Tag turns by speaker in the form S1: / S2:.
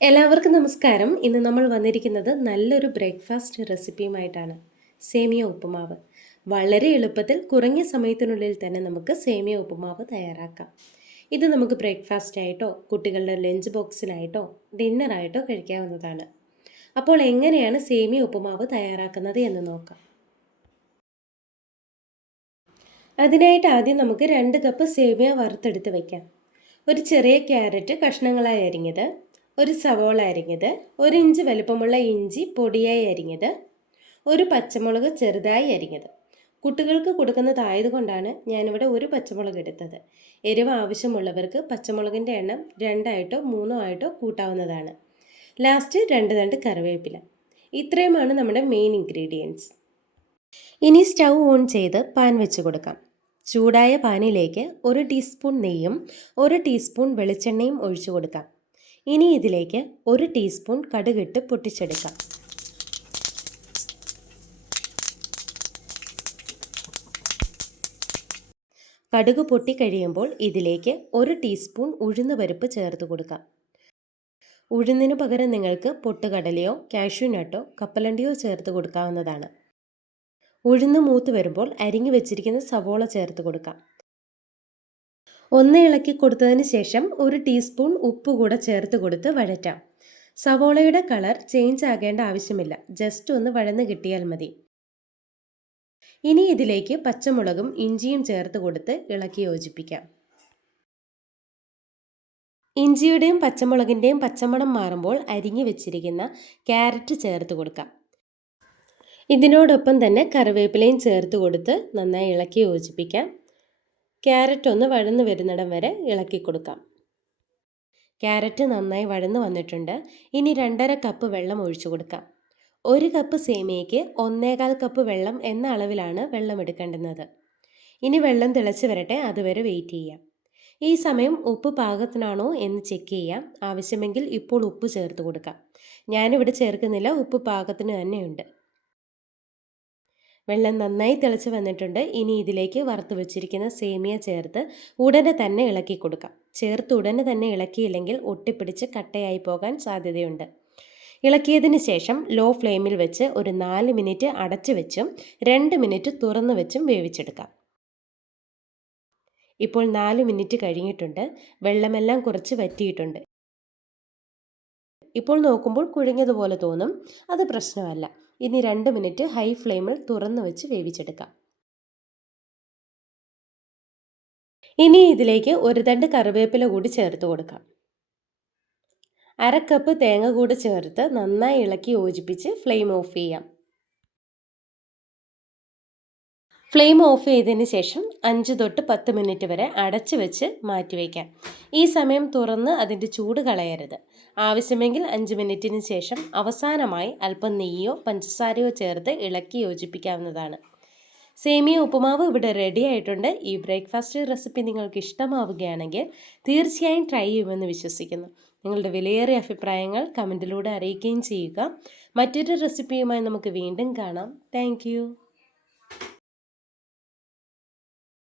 S1: എല്ലാവർക്കും നമസ്കാരം. ഇന്ന് നമ്മൾ വന്നിരിക്കുന്നത് നല്ലൊരു ബ്രേക്ക്ഫാസ്റ്റ് റെസിപ്പിയുമായിട്ടാണ് സേമിയ ഉപ്പുമാവ്. വളരെ എളുപ്പത്തിൽ കുറഞ്ഞ സമയത്തിനുള്ളിൽ തന്നെ നമുക്ക് സേമിയ ഉപ്പുമാവ് തയ്യാറാക്കാം. ഇത് നമുക്ക് ബ്രേക്ക്ഫാസ്റ്റ് ആയിട്ടോ കുട്ടികളുടെ ലഞ്ച് ബോക്സിലായിട്ടോ ഡിന്നറായിട്ടോ കഴിക്കാവുന്നതാണ്. അപ്പോൾ എങ്ങനെയാണ് സേമിയ ഉപ്പുമാവ് തയ്യാറാക്കുന്നത് എന്ന് നോക്കാം. അതിനായിട്ട് ആദ്യം നമുക്ക് രണ്ട് കപ്പ് സേമിയ വറുത്തെടുത്ത് വയ്ക്കാം ഒരു ചെറിയ ക്യാരറ്റ് കഷ്ണങ്ങളായി അരിഞ്ഞത്. ഒരു സവോള അരിഞ്ഞത് ഒരു ഇഞ്ച് വലുപ്പമുള്ള ഇഞ്ചി പൊടിയായി അരിഞ്ഞത് ഒരു പച്ചമുളക് ചെറുതായി അരിഞ്ഞത്. കുട്ടികൾക്ക് കൊടുക്കുന്നതായതുകൊണ്ടാണ് ഞാനിവിടെ ഒരു പച്ചമുളക് എടുത്തത്. എരിവ് ആവശ്യമുള്ളവർക്ക് പച്ചമുളകിന്റെ എണ്ണം രണ്ടായിട്ടോ മൂന്നോ ആയിട്ടോ കൂട്ടാവുന്നതാണ്. ലാസ്റ്റ് രണ്ട് രണ്ട് കറിവേപ്പില. ഇത്രയുമാണ് നമ്മുടെ മെയിൻ ഇൻഗ്രീഡിയൻസ് ഇനി സ്റ്റൗ ഓൺ ചെയ്ത് പാൻ വെച്ച് കൊടുക്കാം. ചൂടായ പാനിലേക്ക് ഒരു ടീസ്പൂൺ നെയ്യും ഒരു ടീസ്പൂൺ വെളിച്ചെണ്ണയും ഒഴിച്ചു കൊടുക്കാം. ഇനി ഇതിലേക്ക് ഒരു ടീസ്പൂൺ കടുകിട്ട് പൊട്ടിച്ചെടുക്കാം. കടുക് പൊട്ടിക്കഴിയുമ്പോൾ ഇതിലേക്ക് ഒരു ടീസ്പൂൺ ഉഴുന്ന് പരിപ്പ് ചേർത്ത് കൊടുക്കാം. ഉഴുന്നിനു പകരം നിങ്ങൾക്ക് പൊട്ടുകടലയോ കാഷ്യൂനട്ടോ കപ്പലണ്ടിയോ ചേർത്ത് കൊടുക്കാവുന്നതാണ്. ഉഴുന്ന് മൂത്ത് വരുമ്പോൾ അരിഞ്ഞു വെച്ചിരിക്കുന്ന സവോള ചേർത്ത് കൊടുക്കാം. ഒന്ന് ഇളക്കി കൊടുത്തതിന് ശേഷം ഒരു ടീസ്പൂൺ ഉപ്പ് കൂടെ ചേർത്ത് കൊടുത്ത് വഴറ്റാം. സവോളയുടെ കളർ ചേഞ്ച് ആകേണ്ട ആവശ്യമില്ല. ജസ്റ്റ് ഒന്ന് വഴന്ന് കിട്ടിയാൽ മതി. ഇനി ഇതിലേക്ക് പച്ചമുളകും ഇഞ്ചിയും ചേർത്ത് കൊടുത്ത് ഇളക്കി യോജിപ്പിക്കാം. ഇഞ്ചിയുടെയും പച്ചമുളകിന്റെയും പച്ചമണം മാറുമ്പോൾ അരിഞ്ഞു വെച്ചിരിക്കുന്ന ക്യാരറ്റ് ചേർത്ത് കൊടുക്കാം. ഇതിനോടൊപ്പം തന്നെ കറിവേപ്പിലയും ചേർത്ത് കൊടുത്ത് നന്നായി ഇളക്കി യോജിപ്പിക്കാം. ക്യാരറ്റ് ഒന്ന് വഴന്ന് വരുന്നിടം വരെ ഇളക്കി കൊടുക്കാം. ക്യാരറ്റ് നന്നായി വഴന്ന് വന്നിട്ടുണ്ട്. ഇനി രണ്ടര കപ്പ് വെള്ളം ഒഴിച്ചു കൊടുക്കാം. ഒരു കപ്പ് സേമിയയ്ക്ക് ഒന്നേകാൽ കപ്പ് വെള്ളം എന്ന അളവിലാണ് വെള്ളം എടുക്കേണ്ടുന്നത്. ഇനി വെള്ളം തിളച്ച് വരട്ടെ അതുവരെ വെയിറ്റ് ചെയ്യാം. ഈ സമയം ഉപ്പ് പാകത്തിനാണോ എന്ന് ചെക്ക് ചെയ്യാം. ആവശ്യമെങ്കിൽ ഇപ്പോൾ ഉപ്പ് ചേർത്ത് കൊടുക്കാം. ഞാനിവിടെ ചേർക്കുന്നില്ല ഉപ്പ് പാകത്തിന് തന്നെയുണ്ട്. വെള്ളം നന്നായി തിളച്ച് വന്നിട്ടുണ്ട്. ഇനി ഇതിലേക്ക് വറുത്ത് വെച്ചിരിക്കുന്ന സേമിയ ചേർത്ത് ഉടനെ തന്നെ ഇളക്കി കൊടുക്കാം. ചേർത്ത് ഉടനെ തന്നെ ഇളക്കിയില്ലെങ്കിൽ ഒട്ടിപ്പിടിച്ച് കട്ടയായി പോകാൻ സാധ്യതയുണ്ട്. ഇളക്കിയതിന് ശേഷം ലോ ഫ്ലെയിമിൽ വെച്ച് ഒരു നാല് മിനിറ്റ് അടച്ചു വെച്ചും രണ്ട് മിനിറ്റ് തുറന്നു വെച്ചും വേവിച്ചെടുക്കാം. ഇപ്പോൾ നാല് മിനിറ്റ് കഴിഞ്ഞിട്ടുണ്ട്. വെള്ളമെല്ലാം കുറച്ച് വറ്റിയിട്ടുണ്ട്. ഇപ്പോൾ നോക്കുമ്പോൾ കുഴിഞ്ഞതുപോലെ തോന്നും. അത് പ്രശ്നമല്ല. ഇനി രണ്ട് മിനിറ്റ് ഹൈ ഫ്ലെയിമിൽ തുറന്നു വെച്ച് വേവിച്ചെടുക്കാം. ഇനി ഇതിലേക്ക് ഒരു തണ്ട് കറിവേപ്പില കൂടി ചേർത്ത് കൊടുക്കാം. അര കപ്പ് തേങ്ങ കൂടി ചേർത്ത് നന്നായി ഇളക്കി യോജിപ്പിച്ച് ഫ്ലെയിം ഓഫ് ചെയ്യാം. ഫ്ലെയിം ഓഫ് ചെയ്തതിന് ശേഷം അഞ്ച് തൊട്ട് പത്ത് മിനിറ്റ് വരെ അടച്ചു വെച്ച് മാറ്റിവെക്കാം ഈ സമയം തുറന്ന് അതിന്റെ ചൂട് കളയരുത്. ആവശ്യമെങ്കിൽ അഞ്ച് മിനിറ്റിന് ശേഷം അവസാനമായി അല്പം നെയ്യോ പഞ്ചസാരയോ ചേർത്ത് ഇളക്കി യോജിപ്പിക്കാവുന്നതാണ്. സേമിയ ഉപ്പുമാവ് ഇവിടെ റെഡി ആയിട്ടുണ്ട്. ഈ ബ്രേക്ക്ഫാസ്റ്റ് റെസിപ്പി നിങ്ങൾക്ക് ഇഷ്ടമാവുകയാണെങ്കിൽ തീർച്ചയായും ട്രൈ ചെയ്യുമെന്ന് വിശ്വസിക്കുന്നു. നിങ്ങളുടെ വിലയേറിയ അഭിപ്രായങ്ങൾ കമന്റിലൂടെ അറിയിക്കുകയും ചെയ്യുക. മറ്റൊരു റെസിപ്പിയുമായി നമുക്ക് വീണ്ടും കാണാം. താങ്ക്